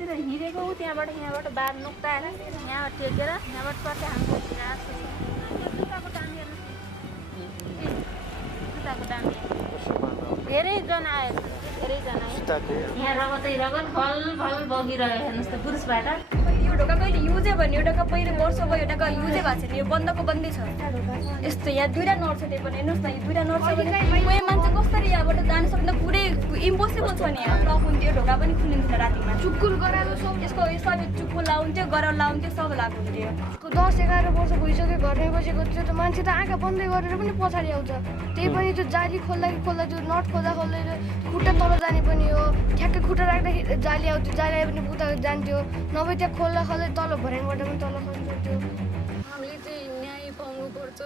यतातिर हिँडेको त्यहाँबाट बार नुक्ताएर यहाँ टेकेर यहाँबाट पर्छ हाम्रो जुत्ताको दाम हेर्नु जुत्ताको दाम धेरैजना आयो यहाँ रगत भल बगिरह्यो हेर्नुहोस् त पुरुषबाट यो ढोका कहिले युजै भन्ने यो ढोका पहिलो वर्ष भयो यो ढोका युजै भएको छैन यो बन्दको बन्दै छ यस्तो यहाँ दुईवटा नट छ त्यही पनि हेर्नुहोस् न यो दुईवटा नट छ भने कोही मान्छे कसरी यहाँबाट जान सक्दा पुरै इम्पोसिबल छ नि यहाँ लक हुन्थ्यो ढोका पनि खुलिन्थेन रातिमा चुक्कुल गराएको सब यसको सबै चुक्कुल लाउँथ्यो गराउ लाउँथ्यो सब लाग्नु हुन्थ्यो 10-11 वर्ष भइसक्यो घरमै बसेको त्यो त मान्छे त आँखा बन्दै गरेर पनि पछाडि आउँछ त्यही पनि त्यो जाली खोल्दा त्यो नट खोल्दा खुट्टा तल जाने पनि हो ठ्याक्कै खुट्टा राख्दाखेरि जाली आउँथ्यो जाली आयो भने उता जान्थ्यो नभए त्यहाँ खोल्दा तल भर्याङबाट पनि तल खस्थ्यो हामीले चाहिँ न्याय पाउनुपर्छ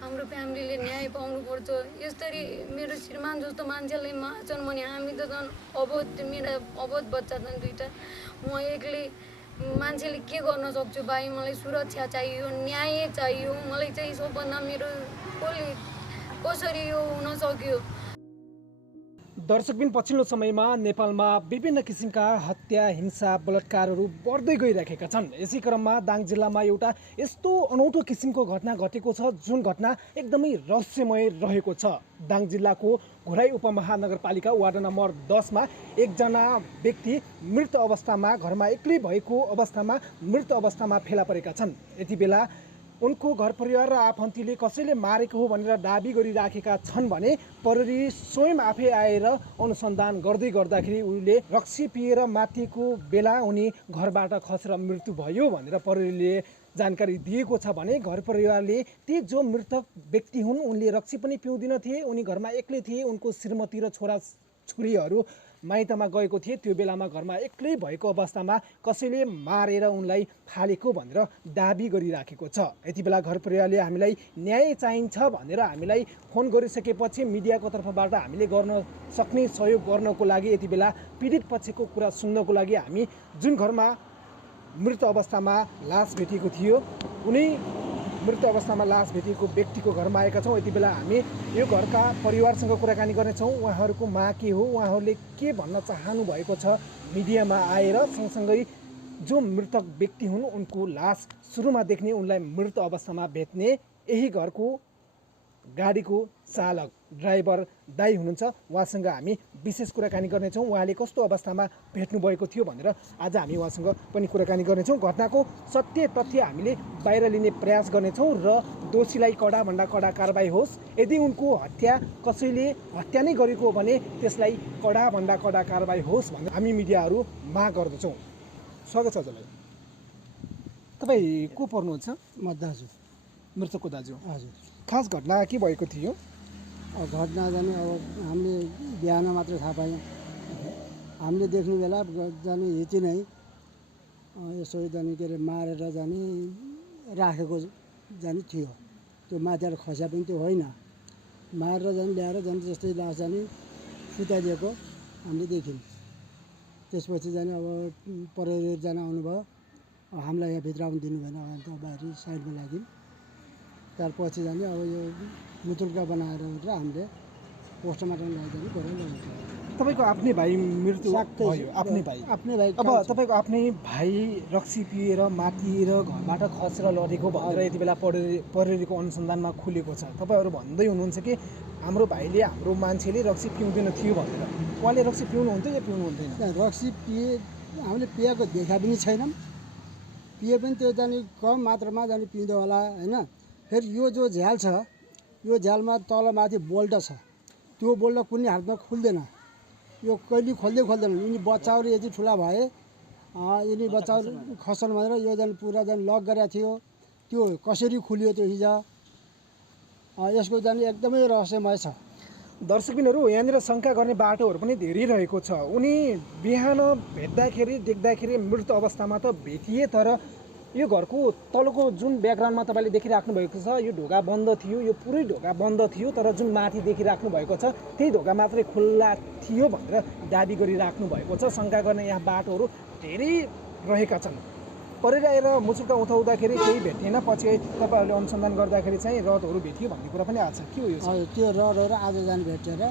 हाम्रो फ्यामिलीले न्याय पाउनुपर्छ यसरी मेरो श्रीमान जस्तो मान्छेलाई मार्छन् भने हामी त झन् मेरो अबोध बच्चा छन् दुईवटा म एक्लै मान्छेले के गर्न सक्छु भाइ मलाई सुरक्षा चाहियो न्याय चाहियो मलाई चाहिँ सबभन्दा मेरो कसरी यो हुन सक्यो दर्शकबिन पछिल्लो समयमा नेपालमा विभिन्न किसिमका हत्या हिंसा बलात्कारहरू बढ्दै गइरहेका छन् यसै क्रममा दाङ जिल्लामा एउटा यस्तो अनौठो किसिमको घटना घटेको छ जुन घटना एकदमै रहस्यमय रहेको छ दाङ जिल्लाको घोराई उपमहानगरपालिका वार्ड नम्बर 10 मा एकजना व्यक्ति मृत अवस्थामा घरमा एक्लै भएको अवस्थामा मृत अवस्थामा फेला परेका छन् यति बेला उनको घर परिवार र आफन्तीले कसैले मारेको हो भनेर दाबी गरिराखेका छन् भने प्रहरी स्वयं आफै आएर अनुसन्धान गर्दै गर्दाखेरि उनले रक्सी पिएर माथिको बेला उनी घरबाट खसेर मृत्यु भयो भनेर प्रहरीले जानकारी दिएको छ भने घर परिवारले ती जो मृतक व्यक्ति हुन् उनले रक्सी पनि पिउँदिन थिए उनी घरमा एक्लै थिए उनको श्रीमती र छोरा छोरीहरू माइतमा गएको थिए त्यो बेलामा घरमा एक्लै भएको अवस्थामा कसैले मारेर उनलाई फालेको भनेर दाबी गरिराखेको छ यति बेला घर परिवारले हामीलाई न्याय चाहिन्छ भनेर हामीलाई फोन गरिसकेपछि मिडियाको तर्फबाट हामीले गर्न सक्ने सहयोग गर्नको लागि यति बेला पीडित पक्षको कुरा सुन्नको लागि हामी जुन घरमा मृत अवस्थामा लास भेटिएको थियो उनी मृत अवस्थामा लास भेटिएको व्यक्तिको घरमा आएका छौँ यति बेला हामी यो घरका परिवारसँग कुराकानी गर्नेछौँ उहाँहरूको माग के हो उहाँहरूले के भन्न चाहनु भएको छ मिडियामा आएर सँगसँगै जो मृतक व्यक्ति हुन् उनको लास सुरुमा देख्ने उनलाई मृत अवस्थामा भेट्ने यही घरको गाडीको चालक ड्राइभर दाइ हुनुहुन्छ उहाँसँग हामी विशेष कुराकानी गर्नेछौँ उहाँले कस्तो अवस्थामा भेट्नु भएको थियो भनेर आज हामी उहाँसँग पनि कुराकानी गर्नेछौँ घटनाको सत्य तथ्य हामीले बाहिर लिने प्रयास गर्नेछौँ र दोषीलाई कडाभन्दा कडा कारबाही होस् यदि उनको हत्या कसैले हत्या नै गरेको हो भने त्यसलाई कडाभन्दा कडा कारबाही होस् भनेर हामी मिडियाहरू माग गर्दछौँ स्वागत छ हजुरलाई तपाईँ को पर्नुहुन्छ म दाजु मृतकको दाजु हजुर खास घटना के भएको थियो घटना जाने अब हामीले बिहान मात्र थाहा पायौँ हामीले देख्ने बेला जाने हिची नै यसो जाने के अरे मारेर जाने राखेको जाने थियो त्यो माथिबाट खस्या पनि त्यो होइन मारेर जाने ल्याएर जाने जस्तै लास जाने सुताइदिएको हामीले देख्यौँ त्यसपछि जाने अब प्रहरीजना आउनुभयो हामीलाई यहाँ भित्र आउनु दिनु भएन अन्त बाहिर साइडमा लाग्यौँ त्यसपछि जाने अब यो मुतुल्का बनाएर हामीले पोस्टमार्टम लगाइदिनु गऱ्यौँ तपाईँको आफ्नै भाइ मृत्यु भयो आफ्नै भाइ अब तपाईँको आफ्नै भाइ रक्सी पिएर मातिएर घरबाट खसेर लडेको भनेर यति बेला प्रहरीको अनुसन्धानमा खुलेको छ तपाईँहरू भन्दै हुनुहुन्छ कि हाम्रो भाइले हाम्रो मान्छेले रक्सी पिउँदैन थियो भनेर उहाँले रक्सी पिउनुहुन्थ्यो या पिउनुहुन्थेन रक्सी हामीले पिएको देखा पनि छैनौँ पिए पनि त्यो जाने कम मात्रामा जाने पिउँदो होला होइन फेरि यो जो झ्याल छ यो झ्यालमा तल माथि बोल्ट छ त्यो बोल्ट कुनै हातमा खुल्दैन यो कहिले खोल्दैन यिनी बच्चाहरू यति ठुला भए यिनी बच्चाहरू खसन भनेर यो जाने पुरा जाने लक गरेको थियो त्यो कसरी खुल्यो त्यो हिजो यसको जाने एकदमै रहस्यमय छ दर्शकबिनहरू यहाँनिर शङ्का गर्ने बाटोहरू पनि धेरै रहेको छ उनी बिहान भेट्दाखेरि देख्दाखेरि मृत अवस्थामा त भेटिए तर यो घरको तलको जुन ब्याकग्राउन्डमा तपाईँले देखिराख्नु भएको छ यो ढोका बन्द थियो यो पुरै ढोका बन्द थियो तर जुन माथि देखिराख्नु भएको छ त्यही ढोका मात्रै खुल्ला थियो भनेर दाबी गरिराख्नु भएको छ शङ्का गर्ने यहाँ बाटोहरू धेरै रहेका छन् प्रहरी आएर मुचुल्का उठाउँदाखेरि केही भेटिएन पछि तपाईँहरूले अनुसन्धान गर्दाखेरि चाहिँ रडहरू भेटियो भन्ने कुरा पनि आएको छ के हो यो त्यो रडहरू आज जाने भेटेर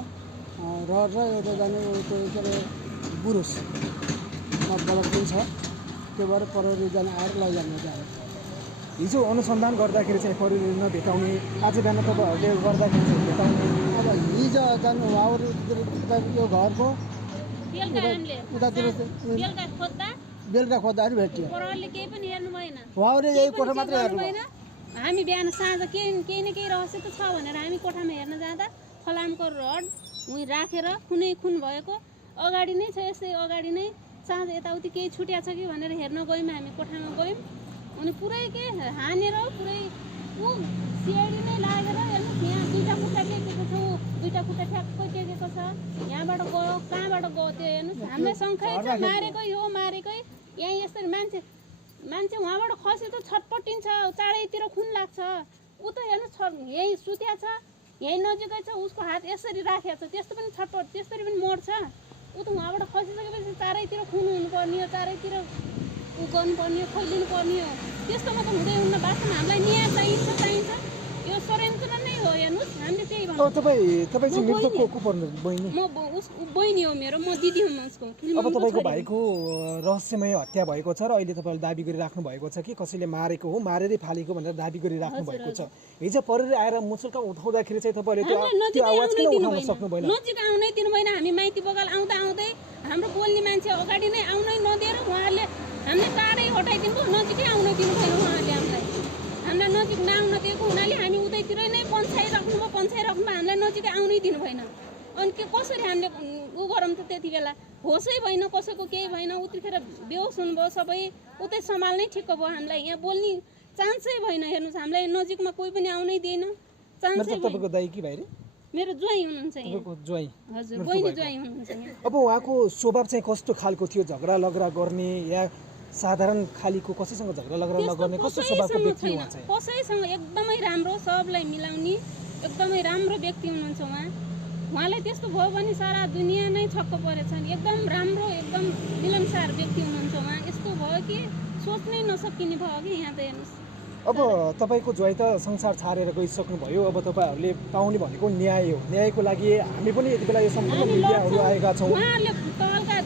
रड र एउटा जाने त्यो के अरे बुरुस ब्लड पनि छ, त्यो भएर प्रहरी जाने आएर लैजानु जाने। हिजो अनुसन्धान गर्दाखेरि चाहिँ परिवार नभेटाउने, आज बिहान तपाईँहरूले गर्दाखेरि चाहिँ भेटाउने। अब हिजो जानु उहाँहरू यो घरको बेलुका हामीले उतातिर बेलुका खोज्दा बेलुका खोज्दाखेरि भेटियो। प्रहरीले केही पनि हेर्नु भएन, उहाँहरूले यही कोठा केही मात्रै गर्नु हेर्नु भएन। हामी बिहान साँझ केही न केही रहस्य त छ भनेर हामी कोठामा हेर्न जाँदा फलामको रड उहीँ राखेर खुनै खुन भएको अगाडि नै छ, यसै अगाडि नै साँझ यताउति केही छुट्या छ कि भनेर हेर्न गयौँ। हामी कोठामा गयौँ, अनि पुरै के हानेर पुरै ऊ सिआइडी नै लागेर हेर्नुहोस्, यहाँ दुईवटा खुट्टा टेकेको छ, दुईवटा खुट्टा ठ्याक्कै टेकेको छ। यहाँबाट गयो, कहाँबाट गयो त्यो हेर्नुहोस्। हामीलाई शङ्कै छ, मारेकै हो मारेकै। यहाँ यसरी मान्छे उहाँबाट खसे त छटपटिन्छ, चारैतिर खुन लाग्छ। ऊ त हेर्नुहोस् यहीँ सुत्या छ, यहीँ नजिकै छ, उसको हात यसरी राखेको छ, त्यस्तो पनि छटपट त्यसरी पनि मर्छ। ऊ त उहाँबाट खसिसकेपछि चारैतिर खुन हुनुपर्ने हो, चारैतिर ऊ गर्नुपर्ने हो, खोलिदिनु पर्ने हो। त्यस्तोमा त हुँदै हुन्न। वास्तवमा हामीलाई न्याय चाहिन्छ। यो षड्यन्त्र नै हो हेर्नुहोस्, हामीले त्यही अब भन्छौँ। तपाईँ चाहिँ मृतकको को पर्नु बहिनी? म बहिनी हो मेरो, म दिदी हुँ उसको। अब तपाईँको भाइको रहस्यमय हत्या भएको छ र अहिले तपाईँले दाबी गरिराख्नु भएको छ कि कसैले मारेको हो, मारेरै फालेको भनेर दाबी गरिराख्नु भएको छ। हिजो प्रहरी आएर मुसुल्का उठाउँदाखेरि चाहिँ तपाईँहरूले त्यो आवाज किन उठाउन सक्नु भएन? नजिक आउनै दिनु भएन। हामी माइती बगाल आउँदै हाम्रो बोल्ने मान्छे अगाडि नै आउनै नदिएर उहाँहरूले हामीले टाढै हटाइदिनु भयो, नजिकै आउनै दिनु भएन उहाँहरूले हामीलाई नजिक नआउन दिएको हुनाले हामी उतैतिर नै पन्छाइराख्नु भयो, हामीलाई नजिकै आउनै दिनु भएन। अनि के कसरी हामीले ऊ गरौँ त? त्यति बेला होसै भएन, कसैको केही भएन, उतिखेर बेहोस हुनुभयो सबै, उतै सम्हाल्नै ठिक्क भयो। हामीलाई यहाँ बोल्ने चान्सै भएन हेर्नुहोस्, हामीलाई नजिकमा कोही पनि आउनै दिएन, चान्सै भएन। तपाईँको दाइ कि भाइ रे? मेरो ज्वाइँ हुनुहुन्छ यहाँ। तपाईँको ज्वाइँ? हजुर, बहिनी ज्वाइँ हुनुहुन्छ यहाँ। अब उहाँको स्वभाव चाहिँ कस्तो खालको थियो? झगडा लगडा गर्ने या साधारण खालीको कसैसँग झगडा लगडा नगर्ने कस्तो स्वभावको व्यक्ति उहाँ चाहिँ? कसैसँग एकदमै राम्रो, सबलाई मिलाउने एकदमै राम्रो व्यक्ति हुनुहुन्छ उहाँलाई त्यस्तो भयो भने सारा दुनियाँ नै छक्क परेछन्। एकदम राम्रो, एकदम मिलनसार व्यक्ति हुनुहुन्छ उहाँ। यस्तो भयो कि सोच्नै नसकिने भयो कि यहाँ त हेर्नुहोस्। अब तपाईँको ज्वाइँ त संसार छाडेर गइसक्नुभयो, अब तपाईँहरूले पाउने भनेको न्याय हो। न्यायको लागि हामी पनि यति बेला यो सम्पूर्ण मिडियाहरू आएका छौँ। उहाँहरूले तलका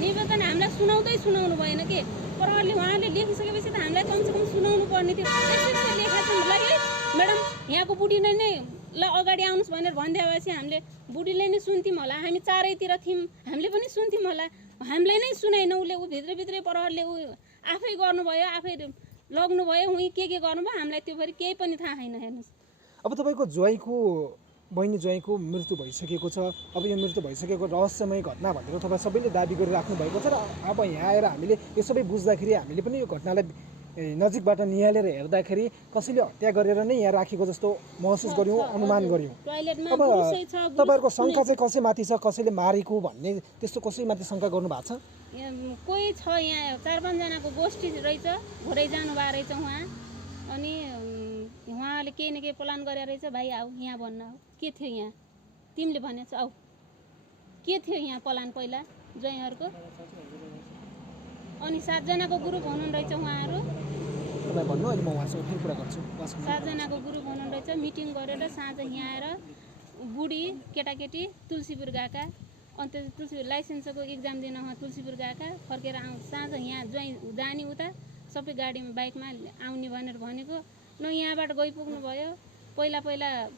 निवेदन हामीलाई सुनाउनु भएन कि प्रहरीले उहाँहरूले लेखिसकेपछि त हामीलाई कमसेकम सुनाउनु पर्ने थियो। यस्तो लेखा छ ल है म्याडम, यहाँको बुढीले नै ल अगाडि आउनुहोस् भनेर भनिदिएपछि हामीले बुढीले नै सुन्थ्यौँ होला, हामी चारैतिर थियौँ, हामीले पनि सुन्थ्यौँ होला। हामीलाई नै सुनाएन उसले, ऊ भित्रै प्रहरले ऊ आफै गर्नुभयो, आफै लग्नुभयो, उहीँ के गर्नुभयो, हामीलाई त्यो फेरि केही पनि थाहा छैन हेर्नुहोस्। अब तपाईँको ज्वाइँको बहिनी ज्वाइँको मृत्यु भइसकेको छ। अब यो मृत्यु भइसकेको रहस्यमय घटना भनेर तपाईँ सबैले दाबी गरिराख्नु भएको छ र अब यहाँ आएर हामीले यो सबै बुझ्दाखेरि हामीले पनि यो घटनालाई नजिकबाट निहालेर हेर्दाखेरि कसैले हत्या गरेर नै यहाँ राखेको जस्तो महसुस गऱ्यौँ, अनुमान गऱ्यौँ। अब तपाईँहरूको शङ्का चाहिँ कसैमाथि छ, कसैले मारेको भन्ने त्यस्तो कसैमाथि शङ्का गर्नु भएको छ? कोही छ यहाँ 4-5 जनाको गोष्ठी रहेछ, घोरै जानुभएको रहेछ उहाँ। अनि उहाँले केही न केही प्लान गरेर रहेछ, भाइ आऊ यहाँ भन्न हो के थियो यहाँ, तिमीले भनेछ आऊ के थियो यहाँ प्लान पहिला ज्वाइँहरूको। अनि 7 जनाको ग्रुप हुनुहुन्न रहेछ उहाँहरू, 7 जनाको ग्रुप हुनुहुन्न रहेछ। मिटिङ गरेर साँझ यहाँ आएर बुढी केटाकेटी तुलसीपुर गएका, अन्त तुलसीपुर लाइसेन्सको इक्जाम दिन उहाँ तुलसीपुर गएका, फर्केर साँझ यहाँ ज्वाइँ जाने उता सबै गाडीमा बाइकमा आउने भनेर भनेको। न यहाँबाट गइपुग्नु भयो, पहिला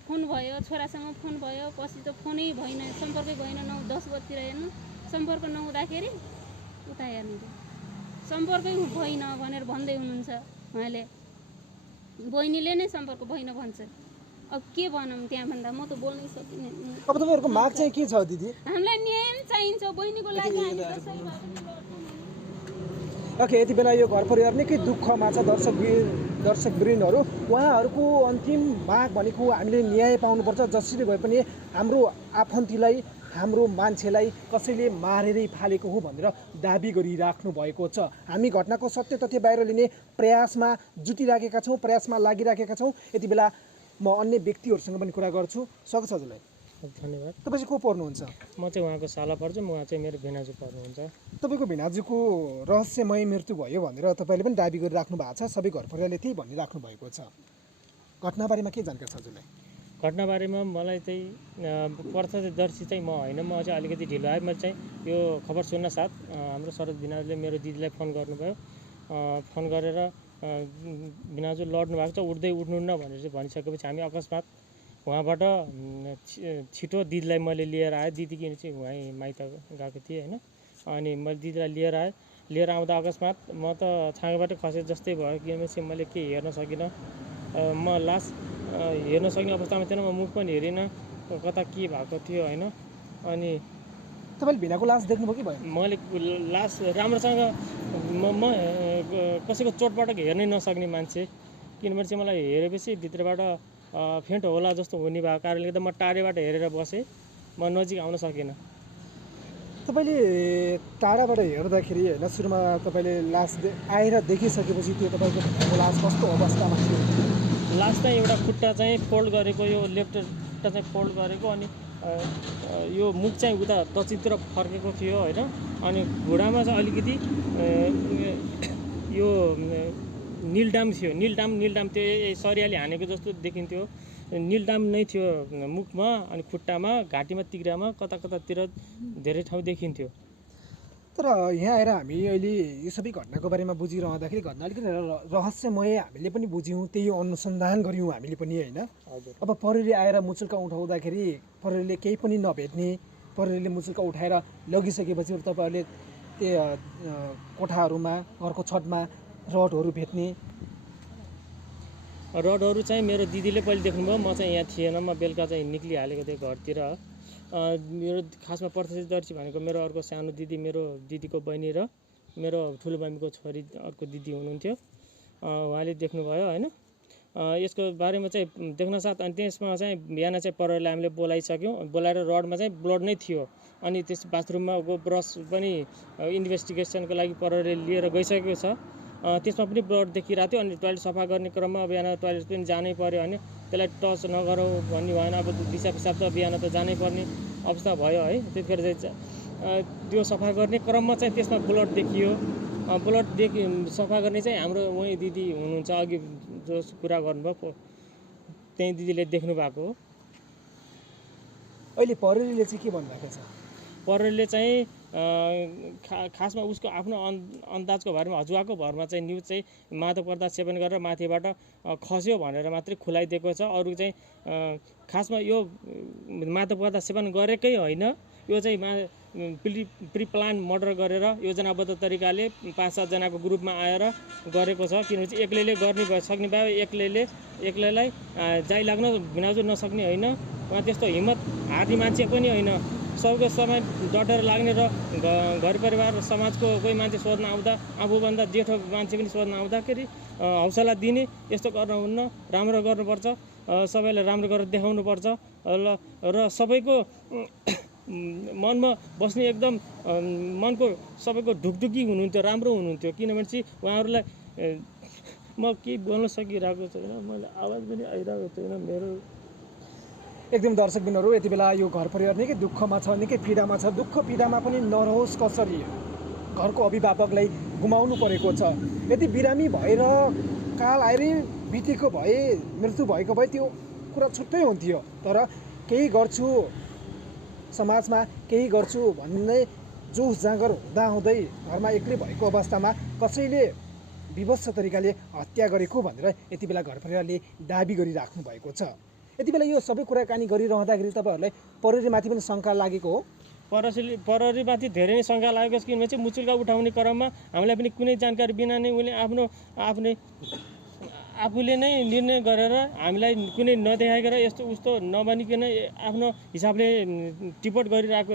फोन भयो, छोरासँग फोन भयो, पछि त फोनै भएन, सम्पर्कै भएन। 9-10 बजीतिर हेर्नु सम्पर्क नहुँदाखेरि उता हेर्नु सम्पर्कै भएन भनेर भन्दै हुनुहुन्छ उहाँले। बहिनीले नै सम्पर्क भएन भन्छ। अब के भनौँ त्यहाँभन्दा, म त बोल्नै सकिनँ। अब तपाईँहरूको माग चाहिँ के छ दिदी? हामीलाई न्याय चाहिन्छ बहिनीको लागि। हामी कसरी ओके, यति बेला यो घर परिवार निकै दुःखमा छ। दर्शकवृन्दहरू, उहाँहरूको अन्तिम माग भनेको हामीले न्याय पाउनुपर्छ। जसरी भए पनि हाम्रो आफन्तीलाई, हाम्रो मान्छेलाई कसैले मारेरै फालेको हो भनेर दाबी गरिराख्नु भएको छ। हामी घटनाको सत्य तथ्य बाहिर लिने प्रयासमा जुटिराखेका छौँ, प्रयासमा लागिराखेका छौँ। यति बेला म अन्य व्यक्तिहरूसँग पनि कुरा गर्छु। स्वागत छ हजुरलाई। धन्यवाद। तपाईँ चाहिँ को पर्नुहुन्छ? म चाहिँ उहाँको साला पर्छु, उहाँ चाहिँ मेरो भिनाजु पर्नुहुन्छ। तपाईँको भिनाजुको रहस्यमय मृत्यु भयो भनेर तपाईँले पनि दाबी गरिराख्नु भएको छ, सबै घर परिवारले त्यही भनिराख्नु भएको छ। घटनाबारेमा के जानकारी छ हजुरलाई? घटनाबारेमा मलाई चाहिँ प्रत्यक्षदर्शी चाहिँ म होइन, म चाहिँ अलिकति ढिलो आएँ। मैले चाहिँ यो खबर सुन्न साथ हाम्रो शरद भिनाजुले मेरो दिदीलाई फोन गर्नुभयो। फोन गरेर भिनाजु लड्नु भएको छ, उठ्नुहुन्न भनेर चाहिँ भनिसकेपछि हामी अकस्मात उहाँबाट छिटो दिदीलाई मैले लिएर आएँ। दिदी किन चाहिँ उहाँ माइत गएको थिएँ होइन। अनि मैले दिदीलाई लिएर आउँदा अकस्मात म त छाँगबाट खसे जस्तै भयो, किनभने मैले केही हेर्न सकिनँ। म लास हेर्न सक्ने अवस्थामा थिएन, म मुख पनि हेरिनँ कता के भएको थियो होइन। अनि तपाईँले भिनाको लास देख्नुभयो कि भयो? मैले लास राम्रोसँग म कसैको चोटपटक हेर्नै नसक्ने मान्छे, किनभने चाहिँ मलाई हेरेपछि भित्रबाट फेन्ट होला जस्तो हुने भएको कारणले गर्दा म टाढेबाट हेरेर बसेँ, म नजिक आउन सकिनँ। तपाईँले टाढाबाट हेर्दाखेरि होइन सुरुमा तपाईँले लास आएर देखिसकेपछि त्यो तपाईँको भिनाको लास कस्तो अवस्थामा थियो? लास चाहिँ एउटा खुट्टा चाहिँ फोल्ड गरेको, यो लेफ्ट खुट्टा चाहिँ फोल्ड गरेको, अनि यो मुख चाहिँ उता दक्षिणतिर फर्केको थियो होइन। अनि घुँडामा चाहिँ अलिकति यो निलडाम थियो, निलडाम त्यो सरियाले हानेको जस्तो देखिन्थ्यो, निलडाम नै थियो मुखमा। अनि खुट्टामा, घाँटीमा, तिग्रामा कतातिर धेरै ठाउँ देखिन्थ्यो। तर यहाँ आएर हामी अहिले यो सबै घटनाको बारेमा बुझिरहँदाखेरि घटना अलिकति रहस्यमय हामीले पनि बुझ्यौँ, त्यही अनुसन्धान गऱ्यौँ हामीले पनि होइन। हजुर। अब प्रहरीले आएर मुचुल्का उठाउँदाखेरि प्रहरीले केही पनि नभेट्ने, प्रहरीले मुचुल्का उठाएर लगिसकेपछि तपाईँहरूले त्यो कोठाहरूमा, घरको छतमा रडहरू भेट्ने? रडहरू चाहिँ मेरो दिदीले पहिले देख्नुभयो, म चाहिँ यहाँ थिएन, म बेलुका चाहिँ निक्लिहालेको थिएँ घरतिर। मेरो खासमा प्रत्यक्षदर्शी भनेको मेरो अर्को सानो दिदी, मेरो दिदीको बहिनी र मेरो ठुलो बहिनीको छोरी अर्को दिदी हुनुहुन्थ्यो, उहाँले देख्नुभयो होइन। यसको बारेमा चाहिँ देख्न साथ अनि त्यसमा चाहिँ बिहान चाहिँ प्रहरीलाई हामीले बोलाइसक्यौँ। बोलाएर रडमा चाहिँ ब्लड नै थियो। अनि त्यस बाथरुममा ब्रस पनि इन्भेस्टिगेसनको लागि प्रहरीले लिएर गइसकेको छ, त्यसमा पनि ब्लड देखिरहेको थियो। अनि टोयलेट सफा गर्ने क्रममा बिहान टोयलेट पनि जानै पर्यो होइन, त्यसलाई टच नगरौँ भन्ने भएन। अब दिसा पिसाब त बिहान त जानै पर्ने अवस्था भयो है। त्यतिखेर चाहिँ त्यो सफा गर्ने क्रममा चाहिँ त्यसमा ब्लड देखियो। ब्लड सफा गर्ने चाहिँ हाम्रो उहीँ दिदी हुनुहुन्छ, अघि जो कुरा गर्नुभयो त्यही दिदीले देख्नु भएको हो। अहिले प्रहरीले चाहिँ के भन्नुभएको छ? प्रहरीले चाहिँ खासमा उसको आफ्नो अन्दाजको भरमा, हजुवाको भरमा चाहिँ न्युज चाहिँ मादक पदार्थ सेवन गरेर माथिबाट खस्यो भनेर मात्रै खुलाइदिएको छ। अरू चाहिँ खासमा यो मादक पदार्थ सेवन गरेकै होइन, यो चाहिँ प्रि प्लान मर्डर गरेर योजनाबद्ध तरिकाले 5-7 जनाको ग्रुपमा आएर गरेको छ। किनभने चाहिँ एक्लैले गर्ने सक्ने भए एक्लैलाई जाइ लाग्न भिनाजु नसक्ने होइन, उहाँ त्यस्तो हिम्मत हार्ने मान्छे पनि होइन। सबको समय डटेर लाग्ने र घर परिवार समाजको कोही मान्छे सोध्न आउँदा, आफूभन्दा जेठो मान्छे पनि सोध्न आउँदाखेरि हौसला दिने, यस्तो गर्नुहुन्न, राम्रो गर्नुपर्छ, सबैलाई राम्रो गरेर देखाउनुपर्छ र सबैको मनमा बस्ने एकदम मनको सबैको ढुकढुकी हुनुहुन्थ्यो, राम्रो हुनुहुन्थ्यो। किनभने चाहिँ उहाँहरूलाई म केही बोल्न सकिरहेको छैन, मैले आवाज पनि आइरहेको छैन मेरो। एकदम दर्शकबिनहरू, यति बेला यो घर परिवार निकै दुःखमा छ, निकै पीडामा छ। दुःख पीडामा पनि नरहोस् कसरी, घरको अभिभावकलाई गुमाउनु परेको छ। यदि बिरामी भएर काल आएर बितेको भए, मृत्यु भएको भए त्यो कुरा छुट्टै हुन्थ्यो। तर केही गर्छु समाजमा, केही गर्छु भन्ने जोस जाँगर हुँदाहुँदै घरमा एक्लै भएको अवस्थामा कसैले विवश तरिकाले हत्या गरेको भनेर यति बेला घर परिवारले दाबी गरिराख्नु भएको छ। यति बेला यो सबै कुराकानी गरिरहँदाखेरि तपाईँहरूलाई प्रहरीमाथि पनि शङ्का लागेको हो? प्रहरीमाथि धेरै नै शङ्का लागेको छ। किनभने चाहिँ मुचुल्का उठाउने क्रममा हामीलाई पनि कुनै जानकारी बिना नै उसले आफूले नै निर्णय गरेर हामीलाई कुनै नदेखाइकन यस्तो उस्तो नबनिकन आफ्नो हिसाबले टिपोट गरिरहेको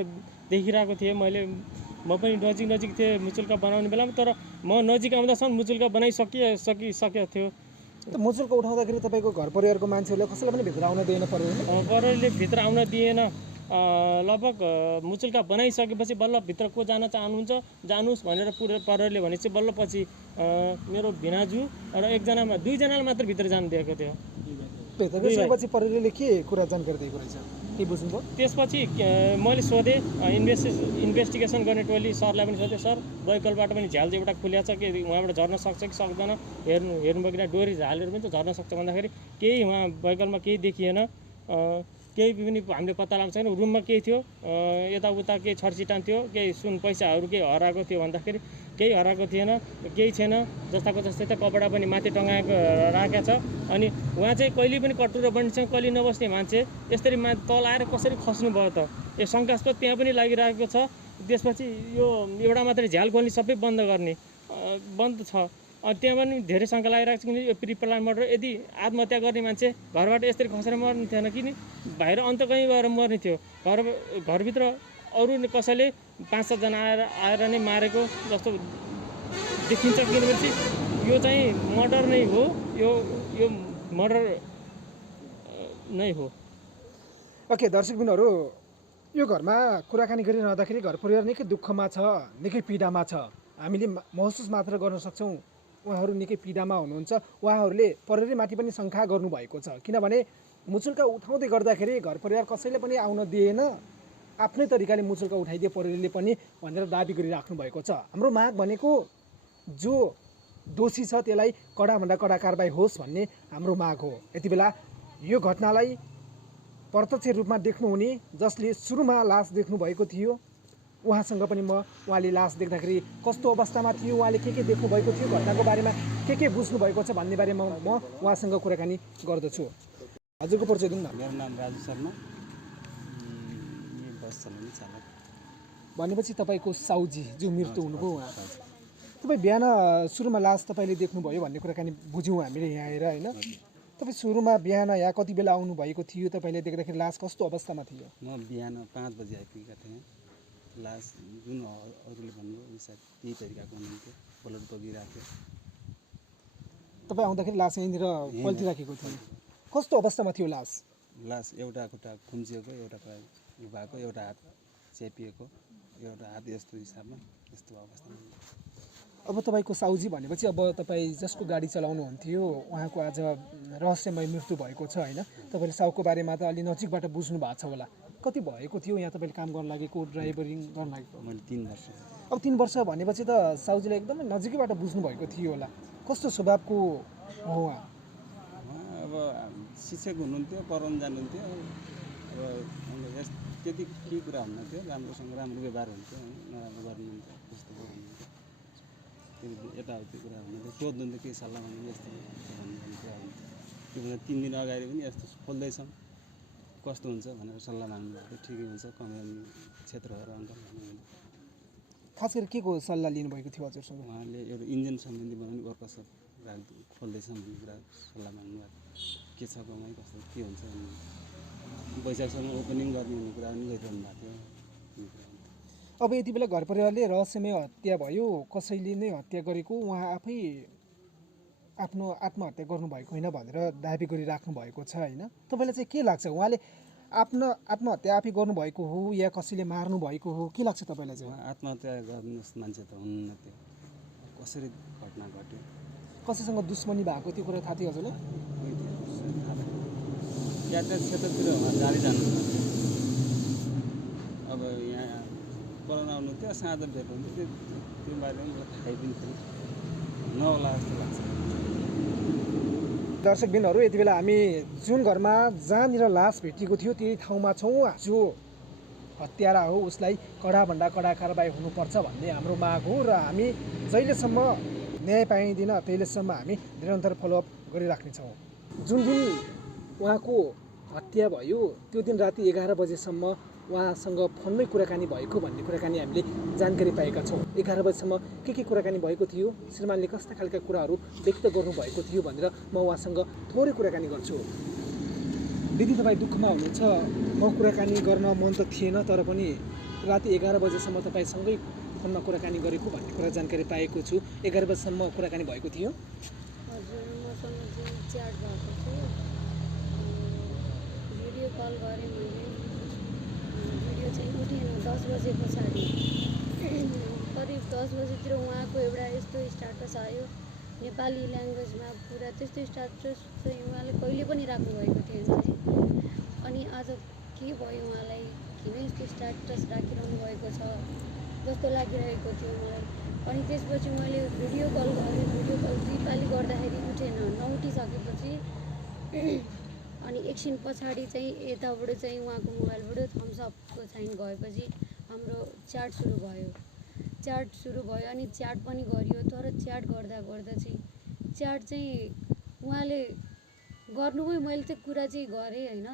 देखिरहेको थिएँ। म पनि नजिक थिएँ मुचुल्का बनाउने बेलामा, तर म नजिक आउँदासम्म मुचुल्का सकिसकेको थियो। मुचुल्का उठाउँदाखेरि तपाईँको घर परिवारको मान्छेहरूले कसैलाई पनि भित्र आउन दिएन प्रहरीले? प्रहरीले भित्र आउन दिएन। लगभग मुचुल्का बनाइसकेपछि बल्ल भित्र को जान चाहनुहुन्छ जानुहोस् भनेर प्रहरीले भनेपछि बल्ल पछि मेरो भिनाजु र एकजनामा 2 जनालाई मात्र भित्र जानु दिएको थियो। त्यसपछि प्रहरीले के कुरा जानकारी दिएको रहेछ के बुझ्नुभयो? त्यसपछि मैले सोधेँ, इन्भेस्टिगेसन गर्ने टोली सरलाई पनि सोधेँ, सर बैकलबाट पनि झ्याल एउटा खुलिया छ कि उहाँबाट झर्न सक्छ कि सक्दैन हेर्नुभयो कि डोरी झालेर पनि त झर्न सक्छ भन्दाखेरि केही उहाँ बैकलमा केही देखिएन। केही पनि हामीले पत्ता लगाउन सकेनौँ। रुममा केही थियो, यताउता केही छरछिटान थियो, केही सुन पैसाहरू केही हराएको थियो भन्दाखेरि केही हराएको थिएन, केही छैन। जस्ताको जस्तै त कपडा पनि माथि टँगाएको राखेको छ। अनि उहाँ चाहिँ कहिले पनि कटुरो बन्टीसँग कहिले नबस्ने मान्छे यसरी तल आएर कसरी खस्नु भयो त? यो शङ्कास्पद त्यहाँ पनि लागिरहेको छ। त्यसपछि यो एउटा मात्रै झ्याल खोल्ने सबै बन्द गर्ने बन्द छ। त्यहाँ पनि धेरै शङ्का लागिरहेको छ। किन यो प्री प्लान मर्डर, यदि आत्महत्या गर्ने मान्छे घरबाट यसरी खसेर मर्ने थिएन, किन बाहिर अन्त कहीँ गएर मर्ने थियो? घरभित्र अरू कसैले 5-7 जना आएर नै मारेको जस्तो देखिन्छ। किनभने यो चाहिँ मर्डर नै हो, यो मर्डर नै हो। ओके दर्शकबिनहरू, यो घरमा कुराकानी गरिरहँदाखेरि घर परिवार निकै दुःखमा छ, निकै पीडामा छ। हामीले महसुस मात्र गर्न सक्छौँ उहाँहरू निकै पीडामा हुनुहुन्छ। उहाँहरूले प्रहरीमाथि पनि शङ्का गर्नुभएको छ, किनभने मुचुल्का उठाउँदै गर्दाखेरि घर परिवार कसैले पनि आउन दिएन, आफ्नै तरिकाले मुचुल्का उठाइदिए प्रहरीले पनि भनेर दाबी गरिराख्नु भएको छ। हाम्रो माग भनेको जो दोषी छ त्यसलाई कडाभन्दा कडा कारबाही होस् भन्ने हाम्रो माग हो। यति बेला यो घटनालाई प्रत्यक्ष रूपमा देख्नुहुने जसले सुरुमा लास देख्नुभएको थियो उहाँसँग पनि उहाँले लास देख्दाखेरि कस्तो अवस्थामा थियो, उहाँले के देख्नुभएको थियो, घटनाको बारेमा के बुझ्नुभएको छ भन्ने बारेमा म उहाँसँग कुराकानी गर्दछु। हजुरको परिचय दिनु न। मेरो नाम राजु शर्मा, बस चलाउने चालक। भनेपछि तपाईँको साउजी जो मृत्यु हुनुभयो उहाँ, तपाईँ बिहान सुरुमा लास तपाईँले देख्नुभयो भन्ने कुराकानी बुझ्यौँ हामीले यहाँ आएर, होइन? तपाईँ सुरुमा बिहान यहाँ कति बेला आउनुभएको थियो? तपाईँले देख्दाखेरि लास कस्तो अवस्थामा थियो? म बिहान 5 बजी आइपुगेका थिएँ। लास जुन अरूले भन्नुभयो सायद त्यही तरिकाको हुनुहुन्थ्यो, ब्लड बगिरहेको थियो। तपाईँ आउँदाखेरि लास यहीँनिर पल्टिराखेको थियो, कस्तो अवस्थामा थियो लास? लास एउटा खुट्टा खुम्चिएको, एउटा भएको, एउटा हात चेपिएको, एउटा हात यस्तो हिसाबमा यस्तो अवस्थामा। अब तपाईँको साउजी भनेपछि अब तपाईँ जसको गाडी चलाउनुहुन्थ्यो उहाँको आज रहस्यमय मृत्यु भएको छ, होइन? तपाईँले साउको बारेमा त अलि नजिकबाट बुझ्नु भएको छ होला। कति भएको थियो यहाँ तपाईँले काम गर्न लागेको, ड्राइभरिङ गर्न लागेको? मैले 3 वर्ष। अब 3 वर्ष भनेपछि त साउजीलाई एकदमै नजिकैबाट बुझ्नु भएको थियो होला। कस्तो स्वभावको हो उहाँ? अब शिक्षक हुनुहुन्थ्यो, पढाउन जानुहुन्थ्यो। अब त्यति केही कुरा हुन्थ्यो, राम्रोसँग राम्रो व्यवहार हुन्थ्यो, नराम्रो गर्नुहुन्थ्यो, त्यस्तो हुनुहुन्थ्यो। यताउति कुरा हुनुहुन्थ्यो, सोध्नुहुन्थ्यो केही सल्लाह माग्नु यस्तो भन्नुहुन्थ्यो। त्यो 3 दिन अगाडि पनि यस्तो खोल्दैछौँ कस्तो हुन्छ भनेर सल्लाह माग्नुभएको। ठिकै हुन्छ, कमान क्षेत्र हो र अङ्कल भन्नुहुन्थ्यो। खास गरी के को सल्लाह लिनुभएको थियो हजुरसँग? उहाँले एउटा इन्जिन सम्बन्धी बनाउने वर्कसप खोल्दैछ भन्ने कुरा सल्लाह माग्नुभएको। के छ कमाइ, कस्तो के हुन्छ भन्ने वैशाखसम्म ओपनिङ गर्ने भन्ने कुरा पनि गरिरहनु भएको थियो। अब यति बेला घर परिवारले रहस्यमय हत्या भयो, कसैले नै हत्या गरेको, उहाँ आफै आफ्नो आत्महत्या गर्नुभएको होइन भनेर दाबी गरिराख्नु भएको छ, होइन? तपाईँलाई चाहिँ के लाग्छ, उहाँले आफ्नो आत्महत्या आफै गर्नुभएको हो या कसैले मार्नु भएको हो, के लाग्छ तपाईँलाई चाहिँ? आत्महत्या गर्ने मान्छे त हुन्न, त्यो कसरी घटना घट्यो, कसैसँग दुश्मनी भएको त्यो कुरा थाहा थियो हजुरलाई? यातायात क्षेत्रतिर गाडी जानु, अब यहाँ पढाउन आउनु थियो, साँझ भेट हुन्थ्यो, त्यो बारेमा मलाई थाहै पनि थियो नहोला जस्तो लाग्छ। दर्शकबिनहरू, यति बेला हामी जुन घरमा जहाँनिर लास भेटिएको थियो त्यही ठाउँमा छौँ। जो हत्यारा हो उसलाई कडाभन्दा कडा कारबाही हुनुपर्छ भन्ने हाम्रो माग हो र हामी जहिलेसम्म न्याय पाइँदैन तहिलेसम्म हामी निरन्तर फलोअप गरिराख्नेछौँ। जुन दिन उहाँको हत्या भयो त्यो दिन राति 11 बजेसम्म उहाँसँग फोनमै कुराकानी भएको भन्ने कुराकानी हामीले जानकारी पाएका छौँ। 11 बजीसम्म के कुराकानी भएको थियो, श्रीमानले कस्ता खालका कुराहरू व्यक्त गर्नुभएको थियो भनेर म उहाँसँग थोरै कुराकानी गर्छु। दिदी, तपाईँ दुःखमा हुनुहुन्छ, म कुराकानी गर्न मन त थिएन, तर पनि राति 11 बजेसम्म तपाईँसँगै फोनमा कुराकानी गरेको भन्ने कुरा जानकारी पाएको छु। 11 बजीसम्म कुराकानी भएको थियो? हजुर, मसँग जुन च्याट भएको थियो, भिडियो कल गरेँ मैले, भिडियो चाहिँ उठेन 10 बजे पछाडि। करिब 10 बजीतिर उहाँको एउटा यस्तो स्टाटस आयो नेपाली ल्याङ्ग्वेजमा, पुरा त्यस्तो स्टाटस चाहिँ उहाँले कहिले पनि राख्नुभएको थिएन। अनि आज के भयो उहाँलाई, किन यस्तो स्टाटस राखिरहनु भएको छ जस्तो लागिरहेको थियो मलाई। अनि त्यसपछि मैले भिडियो कल गरेँ, भिडियो कल 2 पाली गर्दाखेरि उठेन। नउठिसकेपछि अनि एकछिन पछाडि चाहिँ यताबाट चाहिँ उहाँको मोबाइलबाट थम्सअपको साइन गएपछि हाम्रो च्याट सुरु भयो अनि च्याट पनि गरियो। तर च्याट गर्दा चाहिँ च्याट चाहिँ उहाँले गर्नुभयो, मैले त्यो कुरा चाहिँ गरेँ होइन।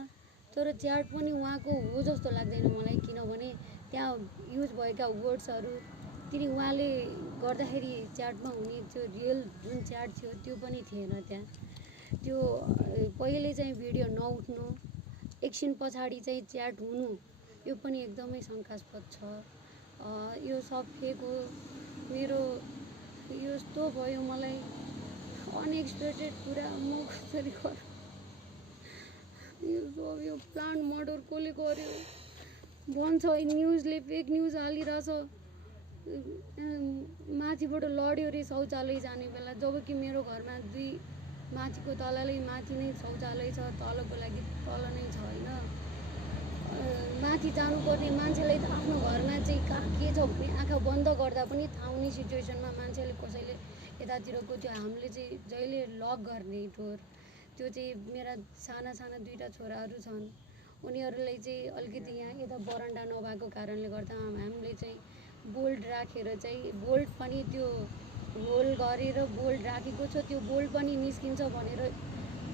तर च्याट पनि उहाँको हो जस्तो लाग्दैन मलाई, किनभने त्यहाँ युज भएका वर्ड्सहरू तिनी उहाँले गर्दाखेरि च्याटमा हुने त्यो रियल जुन च्याट थियो त्यो पनि थिएन त्यहाँ। त्यो पहिले चाहिँ भिडियो नउठ्नु, एकछिन पछाडि चाहिँ च्याट हुनु, यो पनि एकदमै शङ्कास्पद छ। यो सब फेक हो। मेरो यस्तो भयो, मलाई अनएक्सपेक्टेड कुरा म कसरी गर्छु। यो सब यो प्लान्ट मर्डर कसले गर्यो भन्छ, न्युजले फेक न्युज हालिरहेछ। माथिबाट लड्यो रे शौचालय जाने बेला, जबकि मेरो घरमा माथिको तललाई माथि नै शौचालय छ, तलको लागि तल नै छ होइन। माथि जानुपर्ने मान्छेलाई त आफ्नो घरमा चाहिँ कहाँ के छ भने आँखा बन्द गर्दा पनि थाहा हुने सिचुएसनमा मान्छेले कसैले यतातिरको त्यो हामीले चाहिँ जहिले लक गर्ने डोर, त्यो चाहिँ मेरा साना साना 2टा छोराहरू छन्, उनीहरूलाई चाहिँ अलिकति यहाँ यता बरन्डा नभएको कारणले गर्दा हामीले चाहिँ बोल्ट राखेर चाहिँ बोल्ट पनि त्यो होल गरेर बोल्ट राखेको छ, त्यो बोल्ट पनि निस्किन्छ भनेर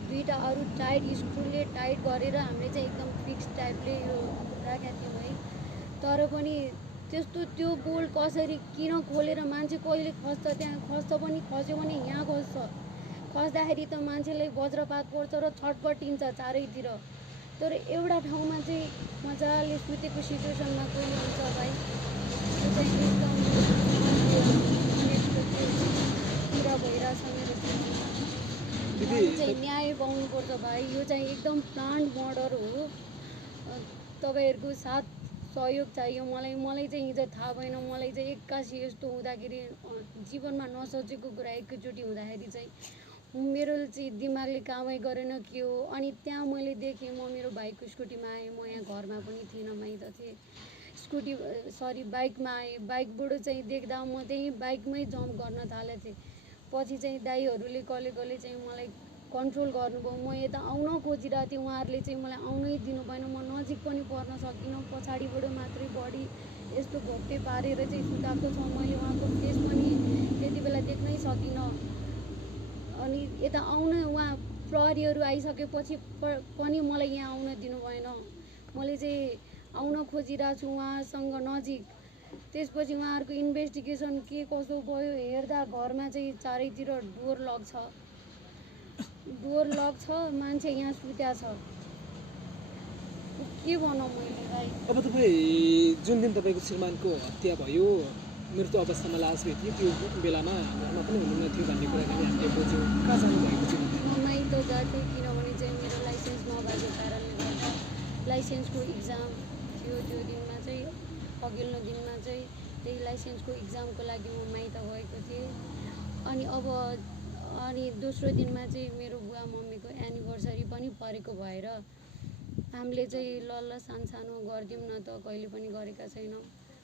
2टा अरू टाइट स्क्रुले टाइट गरेर हामीले चाहिँ एकदम फिक्स टाइपले यो राखेका थियौँ है। तर पनि त्यस्तो त्यो बोल्ट कसरी किन खोलेर मान्छे कहिले खस्छ, त्यहाँ खस्छ पनि, खस्यो भने यहाँ खस्छ, खस्दाखेरि त मान्छेलाई वज्रपात पर्छ र छटपटिन्छ चारैतिर। तर एउटा ठाउँमा चाहिँ मजाले सुतेको सिचुएसनमा कोही हुन्छ भाइ, त्यो चाहिँ एकदम कुरा भइरहेछ मेरो जीवनमा। चाहिँ न्याय पाउनुपर्छ भाइ, यो चाहिँ एकदम प्लान्ट मर्डर हो। तपाईँहरूको साथ सहयोग चाहियो मलाई चाहिँ हिजो थाहा भएन, मलाई चाहिँ एक्कासी यस्तो हुँदाखेरि जीवनमा नसोचेको कुरा एकैचोटि हुँदाखेरि चाहिँ मेरो चाहिँ दिमागले कामै गरेन के हो। अनि त्यहाँ मैले देखेँ, म मेरो भाइको स्कुटीमा आएँ, म यहाँ घरमा पनि थिइनँ, माइत थिएँ, बाइकमा आएँ। बाइकबाट चाहिँ देख्दा म त्यही बाइकमै जम्प गर्न थालेको थिएँ। पछि चाहिँ दाइहरूले कसले चाहिँ मलाई कन्ट्रोल गर्नुभयो। म यता आउन खोजिरहेको थिएँ, उहाँहरूले चाहिँ मलाई आउनै दिनु भएन, म नजिक पनि पर्न सकिनँ। पछाडिबाट मात्रै बडी यस्तो घोप्टे पारेर चाहिँ सुताएको छ, मैले उहाँको फेस पनि त्यति बेला देख्नै सकिनँ। अनि यता आउन उहाँ प्रहरीहरू आइसकेपछि पनि मलाई यहाँ आउन दिनु भएन। मैले चाहिँ आउन खोजिरहेको छु उहाँसँग नजिक। त्यसपछि उहाँहरूको इन्भेस्टिगेसन के कसो भयो हेर्दा घरमा चाहिँ चारैतिर डोर लक छ, मान्छे यहाँ सुत्या छ। के भनौँ मैले भाइ। अब तपाईँ जुन दिन तपाईँको श्रीमानको हत्या भयो, मृत्यु अवस्थामा लास भेटियो, त्यो बेलामा घरमा पनि हुनुहुन्न थियो भन्ने कुरा हामीले बुझ्यौँ। कहाँ जानुभएको थियो? म माइत गएको, किनभने चाहिँ मेरो लाइसेन्स नभएको कारणले गर्दा लाइसेन्सको इक्जाम थियो। त्यो दिनमा चाहिँ अघिल्लो दिनमा चाहिँ त्यही लाइसेन्सको इक्जामको लागि म माइत गएको थिएँ। अनि दोस्रो दिनमा चाहिँ मेरो बुवा मम्मीको एनिभर्सरी पनि परेको भएर हामीले चाहिँ ल सानो गरिदिउँ न त, कहिले पनि गरेका छैनौँ,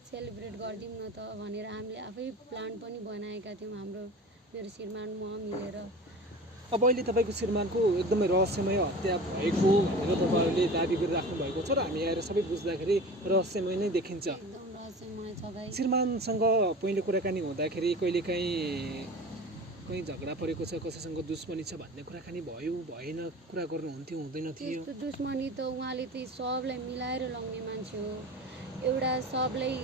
सेलिब्रेट गरिदिउँ न त भनेर हामीले आफै प्लान पनि बनाएका थियौँ, मेरो श्रीमान म मिलेर। अब अहिले तपाईँको श्रीमानको एकदमै रहस्यमय हत्या भएको भनेर तपाईँहरूले दाबी गरिराख्नु भएको छ र हामी आएर सबै बुझ्दाखेरि रहस्यमय नै देखिन्छ। एकदम रहस्यमय छ भाइ। श्रीमानसँग पहिले कुराकानी हुँदाखेरि कहीँ झगडा परेको छ, कसैसँग दुश्मनी छ भन्ने कुराकानी भयो भएन, कुरा गर्नुहुन्थ्यो हुँदैन थियो? त्यस्तो दुश्मनी त उहाँले चाहिँ सबलाई मिलाएर लग्ने मान्छे हो। एउटा सबलाई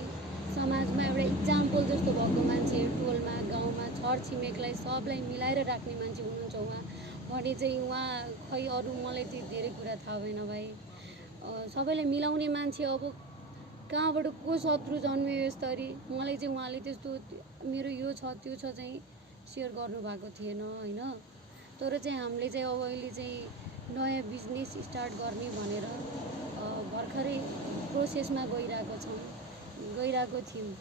समाजमा एउटा इक्जाम्पल जस्तो भएको मान्छे, टोलमा गाउँमा छरछिमेकलाई सबलाई मिलाएर राख्ने मान्छे हुनुहुन्छ उहाँ। भने चाहिँ उहाँ खै अरू मलाई चाहिँ धेरै कुरा थाहा भएन भाइ। सबैलाई मिलाउने मान्छे, अब कहाँबाट को शत्रु जन्मियो यसरी, मलाई चाहिँ उहाँले त्यस्तो मेरो यो छ त्यो छ चाहिँ सेयर गर्नुभएको थिएन होइन। तर चाहिँ हामीले चाहिँ अब अहिले चाहिँ नयाँ बिजनेस स्टार्ट गर्ने भनेर भर्खरै प्रोसेसमा गइरहेको थियौँ।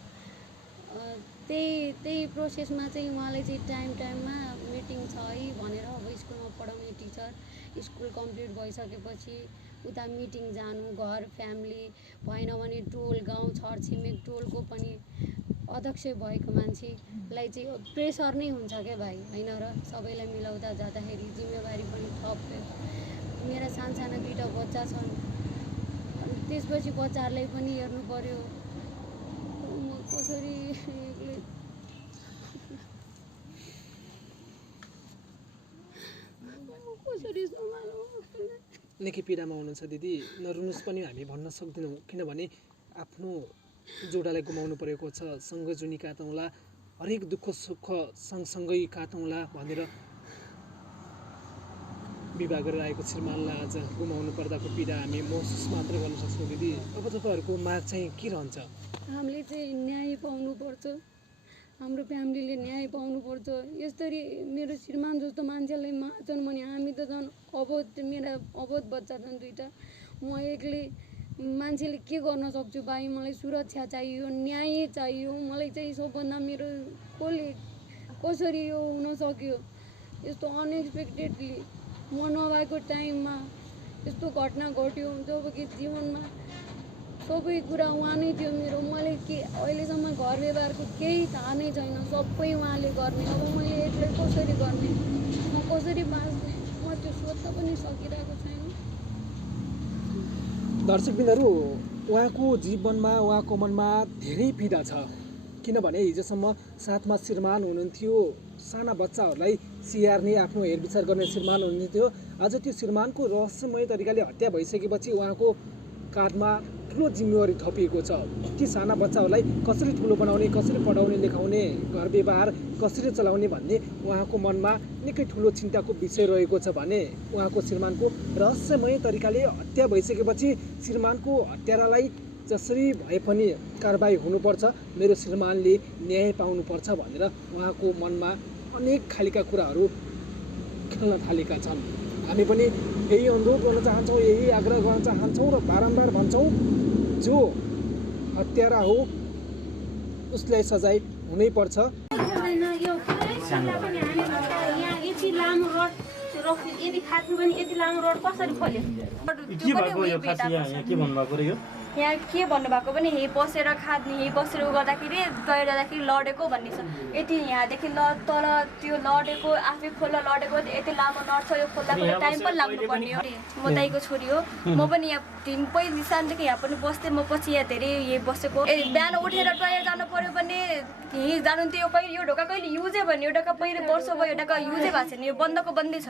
त्यही प्रोसेसमा चाहिँ उहाँलाई चाहिँ टाइममा मिटिङ छ है भनेर, अब स्कुलमा पढाउने टिचर स्कुल कम्प्लिट भइसकेपछि उता मिटिङ जानु, घर फ्यामिली भएन भने टोल गाउँ छरछिमेक टोलको पनि अध्यक्ष भएको मान्छेलाई चाहिँ प्रेसर नै हुन्छ क्या भाइ होइन र। सबैलाई मिलाउँदा जाँदाखेरि जिम्मेवारी पनि थप मेरा साना दुईवटा बच्चा छन् अनि त्यसपछि बच्चाहरूलाई पनि हेर्नु पर्यो म कसरी एक्लै कसरी सम्हालौँ निकै पीडामा हुनुहुन्छ दिदी, नरुनुहोस् पनि हामी भन्न सक्दैनौँ, किनभने आफ्नो जोडालाई गुमाउनु परेको छ। सँगै जुनी काटौँला, हरेक दुःख सुख सँगसँगै काटौँला भनेर विवाह गरेर आएको श्रीमानलाई आज गुमाउनु पर्दाको पीडा हामी महसुस मात्र गर्न सक्छौँ दिदी। अब तपाईँहरूको माग चाहिँ के रहन्छ? हामीले चाहिँ न्याय पाउनुपर्छ, हाम्रो फ्यामिलीले न्याय पाउनुपर्छ। यसरी मेरो श्रीमान जस्तो मान्छेलाई मार्छन् भने हामी त झन् मेरा अबोध बच्चा छन् दुईवटा, म एक्लै मान्छेले के गर्न सक्छु भाइ? मलाई सुरक्षा चाहियो, न्याय चाहियो। मलाई चाहिँ सबभन्दा मेरो कसरी यो हुन सक्यो? यस्तो अनएक्सपेक्टेडली म नभएको टाइममा यस्तो घटना घट्यो, जब कि जीवनमा सबै कुरा उहाँ नै थियो मेरो। मैले के अहिलेसम्म घर व्यवहारको केही थाहा नै छैन, सबै उहाँले गर्ने। अब मैले एक्लै कसरी गर्ने, म कसरी बाँच्ने, म त्यो सोध्न पनि सकिरहेको छैन। दर्शकबिनहरू, उहाँको जीवनमा उहाँको मनमा धेरै पीडा छ, किनभने हिजोसम्म साथमा श्रीमान हुनुहुन्थ्यो, साना बच्चाहरूलाई स्याहार्ने आफ्नो हेरविचार गर्ने श्रीमान हुनुहुन्थ्यो। आज त्यो श्रीमानको रहस्यमय तरिकाले हत्या भइसकेपछि उहाँको काँधमा ठुलो जिम्मेवारी थपिएको छ। ती साना बच्चाहरूलाई कसरी ठुलो बनाउने, कसरी पढाउने लेखाउने, घर व्यवहार कसरी चलाउने भन्ने उहाँको मनमा निकै ठुलो चिन्ताको विषय रहेको छ भने उहाँको श्रीमानको रहस्यमय तरिकाले हत्या भइसकेपछि श्रीमानको हत्यारालाई जसरी भए पनि कारबाही हुनुपर्छ, मेरो श्रीमानले न्याय पाउनुपर्छ भनेर उहाँको मनमा अनेक खालका कुराहरू खेल्न थालेका छन्। हामी पनि यही अनुरोध गर्न चाहन्छौँ, यही आग्रह गर्न चाहन्छौँ र बारम्बार भन्छौँ, जो हत्यारा हो उसलाई सजाय हुनैपर्छ। यति लामो रड यदि खाथ्यो भने यति लामो रड कसरी खोल्यो? के भएको यो खास यहाँ के भन्नुभएको र यो यहाँ के भन्नुभएको पनि यहीँ बसेर खाद्ने, यहीँ बसेर उ गर्दाखेरि गएर जाँदाखेरि लडेको भन्ने छ। यति यहाँदेखि तल त्यो लडेको आफै खोल्न लडेको यति लामो नट छ, यो खोल्दाखेरि टाइम पनि लाग्नुपर्ने हो। म दाइको छोरी हो, म पनि यहाँ पहिलो सानदेखि यहाँ पनि बस्थेँ, म पछि यहाँ धेरै यहीँ बसेको। बिहान उठेर टोइलेट जानु पऱ्यो भने यहीँ जानुहुन्थ्यो। यो कहिले यो ढोका कहिले युजै भन्यो, यो ढोका पहिलो वर्ष भयो, यो ढोका युजै भएको छैन, यो बन्दको बन्दै छ।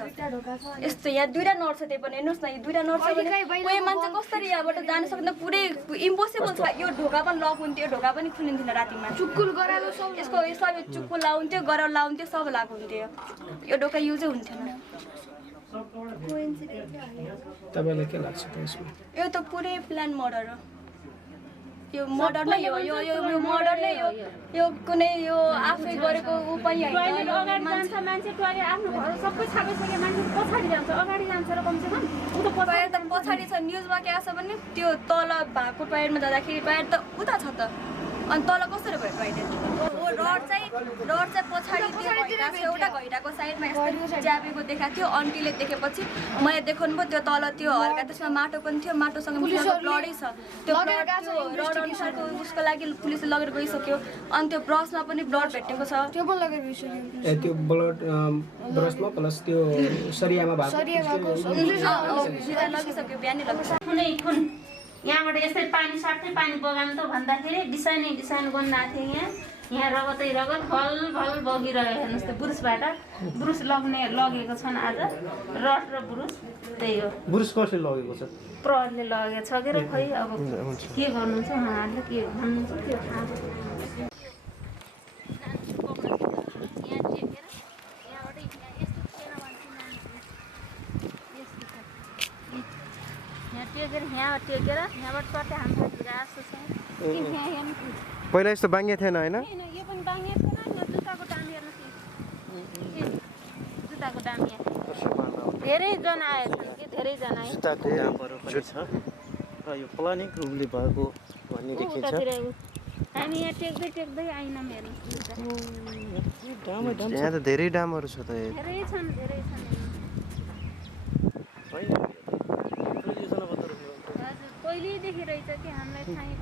यस्तो यहाँ दुईवटा नट छ, त्यही पनि हेर्नुहोस् न, यो दुईवटा नट छ भने कोही मान्छे कसरी यहाँबाट जान सक्दैन, पुरै इम्पोसिबल छ। यो ढोका पनि लक हुन्थ्यो, यो ढोका पनि खुलिन्थेन रातिमा, चुक्कुल गरालो यसको सबै चुक्कुल लाउँथ्यो, गराल लाउँथ्यो, सब लगाएको हुन्थ्यो। यो ढोका युजै हुन्थेन। तपाईँलाई के लाग्छ त यसमा? यो त पुरै प्लान मर्डर हो, यो मर्डर नै हो, यो मर्डर नै हो। यो कुनै यो आफै गरेको ऊ पनि होइन। टोइलेट अगाडि जान्छ मान्छे, टोइलेट आफ्नो घर सबै छापिसके मान्छे पछाडि जान्छ, अगाडि जान्छ र कमसेकम ऊ त टोइलेट त पछाडि छ। न्युजमा के आएको छ भने त्यो तल भएको टोइलेटमा जाँदाखेरि टोइलेट त उता छ त, अनि तल कसरी भयो टोइलेट? रड चाहिँ पछाडि एउटा घैराको साइडमा यस्तो च्यापेको देखाएको थियो। आन्टीले देखेपछि मैले देखाउनु भयो, त्यो तल त्यो हल्का त्यसमा माटो पनि थियो, माटोसँग ब्लडै छ। त्यो रड अनुसारको उसको लागि पुलिसले लगेर गइसक्यो। अनि त्यो ब्रसमा पनि ब्लड भेटेको छ, त्यो पनि लगेर गइसक्यो। त्यो ब्लड ब्रसमा प्लस त्यो सरियामा भएको लगिसक्यो, बिहानै लगिसक्यो। खुन यहाँबाट यसरी पानी साट्दै पानी बगाउनु त भन्दाखेरि डिसाइन गर्न आएको थियो। यहाँ रगतै रगत भल भल बगिरह्यो। हेर्नुहोस् त ब्रुसबाट ब्रुस लगेको छन् आज, रड र ब्रुस त्यही हो। ब्रुस कसले लगेको छ? प्रहरीले लगेको छ के र खै अब के गर्नुहुन्छ उहाँहरूले, के भन्नुहुन्छ त्यो थाहा टेकेर यहाँबाट कतै हाम्रो जस्तो छ। पहिला यस्तो बाङ्गे थिएन होइन? यो पनि बाङ्गे थिएन। जुत्ताको दाम हेर्नुहोस्, जुत्ताको दाम यहाँ धेरैजना आएछन् कि धेरैजना जुत्ताको दामहरू पनि छ र यो प्लानिङ रूपले भएको भन्ने देखिन्छ। हामी यहाँ टेक्दै आइनौँ। हेर्नुहोस् यहाँ त धेरै दामहरू छ त, धेरै छन्। होइन हजुर पहिल्यैदेखि रहेछ कि हामीलाई थाहै